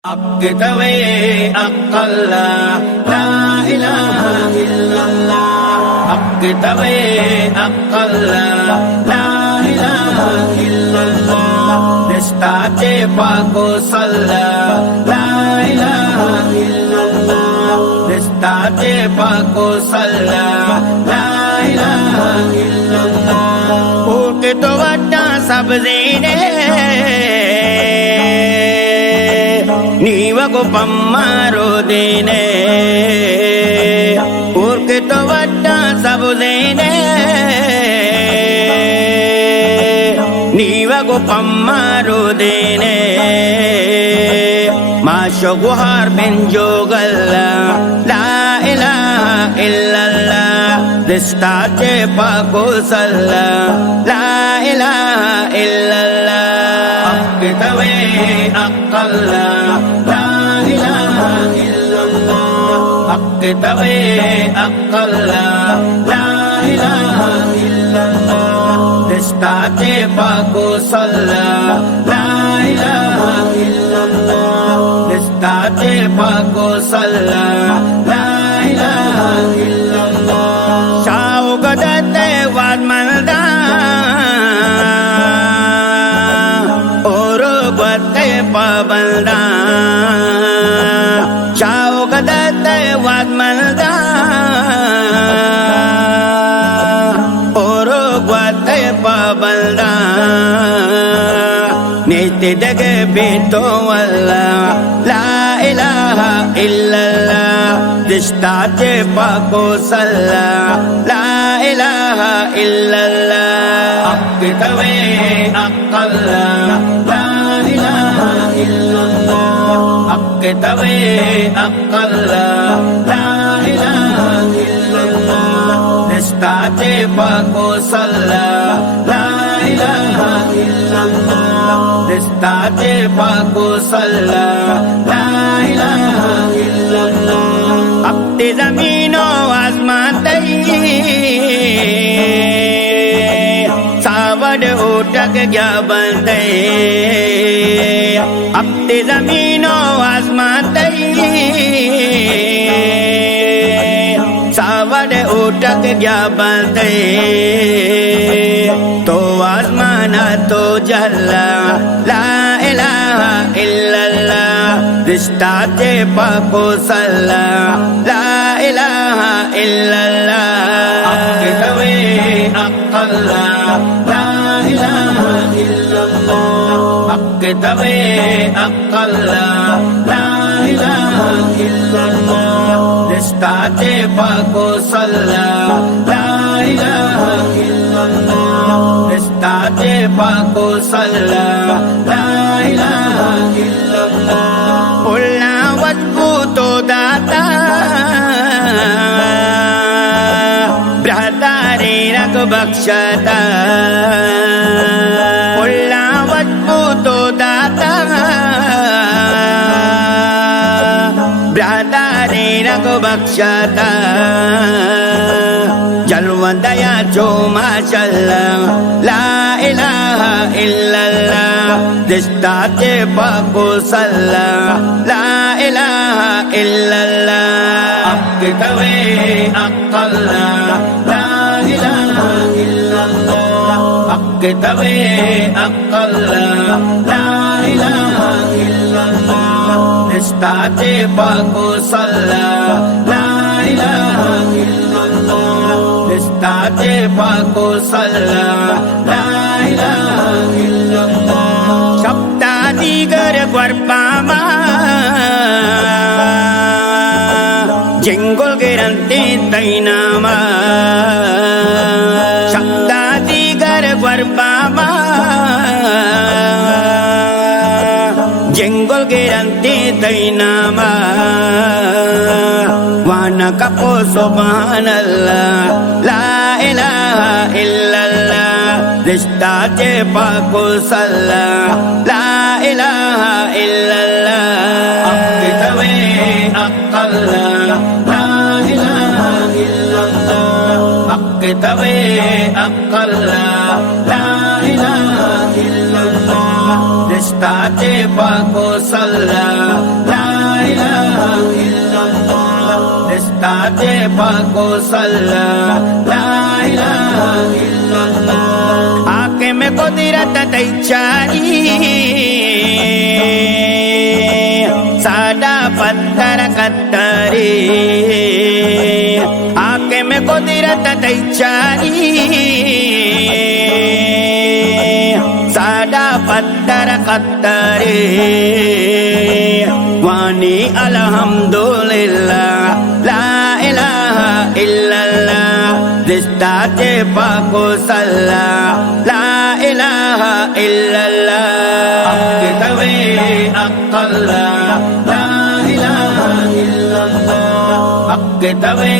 Akitawe akalla la ilaha illallah. Akitawe akalla la ilaha illallah. Nestace pago salla la ilaha illallah. Nestace pago salla la ilaha illallah. Oke to vada sabzine నీవకు పమ్మారు దేనే ఊర్కి తో వడ్డ సబు దేనే నీవకు పమ్మారు దేనే మాషో గుహార్ bin జోగల్లా లా ఇలాహా ఇల్లల్లాహ్ దిస్తాచే పాకు సల్లా లా ఇలాహా ఇల్లల్లాహ్ అక్కితవే అక్కల్లా Akitawe akalla la ilaha illallah. Nestace pago salla la ilaha illallah. Nestace pago salla la ilaha illallah. Shao gadate wad malda oro gate pabalda. Shao gadate wad malda oro gate pabalda. Niti dege bito walla la ilaha illallah. Dishtache pago salla la ilaha illallah. Akitawe akalla la ilaha illallah. Akitawe akalla la ilaha illallah. Nestace pago salla la ilaha illallah. Nestace pago salla la ilaha illallah. Apte zamino asman सावड उठक गया बनते अपने जमीनों आसमान सावड उठक गया बनते तो आसमान तो जल्ला ला इलाहा इल्लल्लाह रिश्ता ते पाको सल्ला ला इलाहा इल्लल्लाह अक्कितवे अक्कल्ला ला इलाहा इल्लल्लाह अक्कितवे अक्कल्ला ला इलाहा इल्लल्लाह रिश्ता ते पाको सल्ला ला इलाहा इल्लल्लाह रिश्ता ते पाको सल्ला ला इलाहा इल्लल्लाह पुल्ला वत्कु तो दाता ब्रहदारे रग बख्शता पुल्ला वत्कु तो दाता ब्रहदारे रग बख्शता जलवंदया जो माशल्लाह ला इलाहा इल्लल्लाह दिस्ताचे पाको सल्ला ला इलाहा इल्लल्लाह अक्कितवे अक्कल्ला ला इलाहा इल्लल्लाह अक्कितवे अक्कल्ला ला इलाहा इल्लल्लाह दिस्ताचे पाको सल्ला ला इलाहा इल्लल्लाह दिस्ताचे पाको सल्ला ला इलाहा इल्लल्लाह शब्दा दिगर गर्पामा जेंगोल गिरंते तैनामा शब्दा दिगर गर्पामा जेंगोल गिरंते तैनामा वाना कपो सुबहानल्लाह ला इलाहा इल्लल्लाह रिश्ता चे पाको सल्ला ला इलाहा इल्लल्लाह अक्कितवे अक्कल्ला ला इलाहा इल्लल्लाह अक्कितवे अक्कल्ला ला इलाहा इल्लल्लाह रिश्ता चे पाको सल्ला ला इलाहा इल्लल्लाह रिश्ता चे पाको सल्ला ला इलाहा इल्लल्लाह आके में कुदरत तैचारी सादा पत्थर कत्तरी आके में कुदरत तैचारी सादा पत्थर कत्तरी वानी अल्हम्दुलिल्लाह ला इलाहा इल्लल्लाह रिश्ता चे पाको सल्ला ला इलाहा इल्लल्लाह कितवे अक्कल्ला ला इलाहा इल्लल्लाह कितवे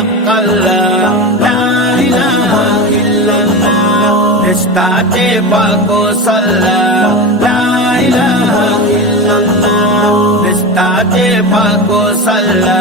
अक्कल्ला ला इलाहा इल्लल्लाह रिश्ता चे पाको सल्ला ला इलाहा इल्लल्लाह रिश्ता चे पाको सल्ला